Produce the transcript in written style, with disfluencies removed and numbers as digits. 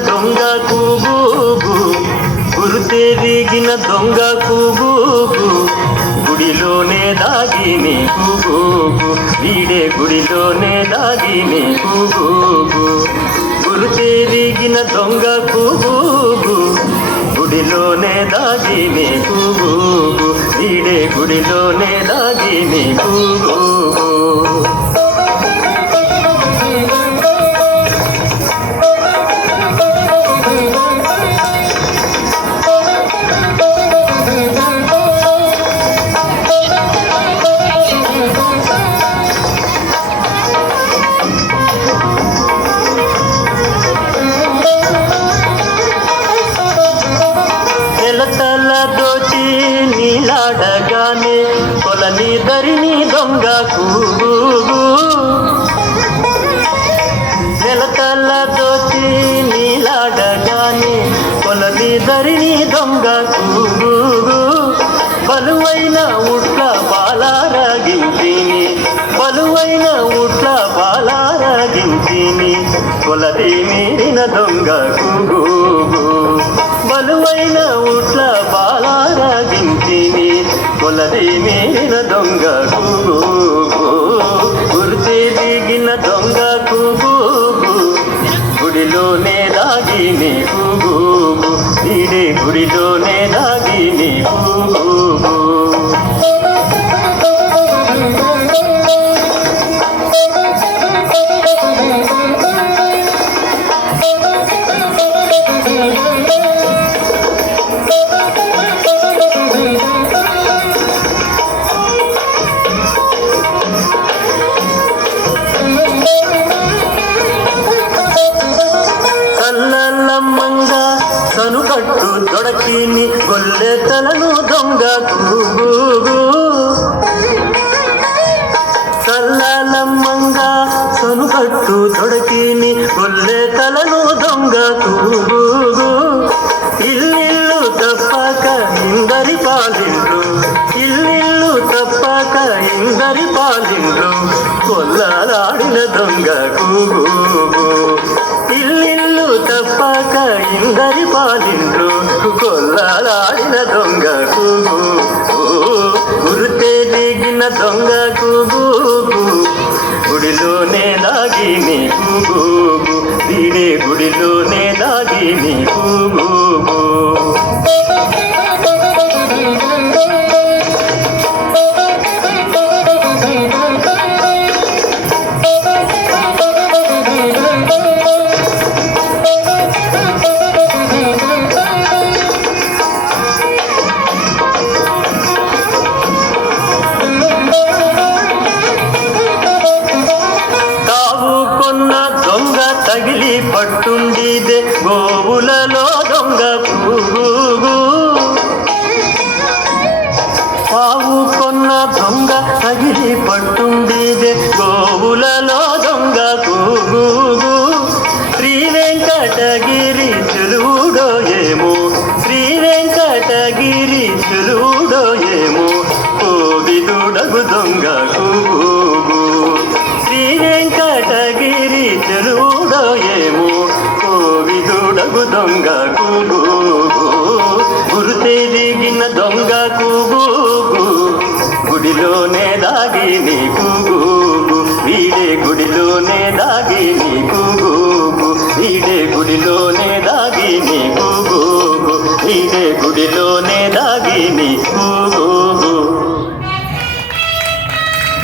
దొంగ కూబూబు గురుతెరిగిన దొంగ కూబూబు గుడిలోనే దాగిని కూబూబు వీడే గుడిలోనే దాగిని కూబూబు గురుతెరిగిన దొంగ కూబూబు గుడిలోనే దాగిని కూబూబు వీడే గుడిలోనే దాగిని కూబూబు తల దోచి నీలాడగానే కొలని ధరిని దొంగ కూబూబు నెలతల దోచి నీలాడగానే కొలని ధరిని దొంగ కూబూబు బలువైన ఉట్ల బాలారగించిని బలువైన ఉట్ల బాలారగించిని కొలది మీరిన దొంగ కూబూబు బలువైన ఉట్ల బాలారగించిని కొలది మీరిన దొంగ కూబూబు గుర్తి దిగిన దొంగ కూబూబు గుడిలోనే దాగిని కూబూబు వీడే గుడిలోనే దాగిని కూబూబు కనుకట్టు దొడకిని గొల్లె తలను దొంగ కూబూబు చల్లలమ్మంగా కనుకట్టు దొడకిని గొల్లె తలను దొంగ కూబూబు ఇల్లిల్లు తప్పక ఇందరి పాలిండ్రు ఇల్లిల్లు తప్పక ఇందరి పాలిండ్రు కొల్లలాడిన దొంగ కూబూబు ఇల్లిల్లు తప్పక ఇందరి పాలిండ్రు కొల్లలాడిన దొంగ కూబూబు గురుతెరిగిన దొంగ కూబూబు గుడిలోనే దాగిని కూబూబు వీడే గుడిలోనే దాగిని కూబూబు తగిలి పట్టుండిదే గోవులలో దొంగ కూబూబు పావు కొన్న దొంగ తగిలి పట్టుండిదే గోవులలో దొంగ కూబూబు శ్రీ వెంకటగిరి చెలువుడో ఏమో శ్రీ వెంకటగిరి చెలువుడో ఏమో కోవిదుడగు దొంగ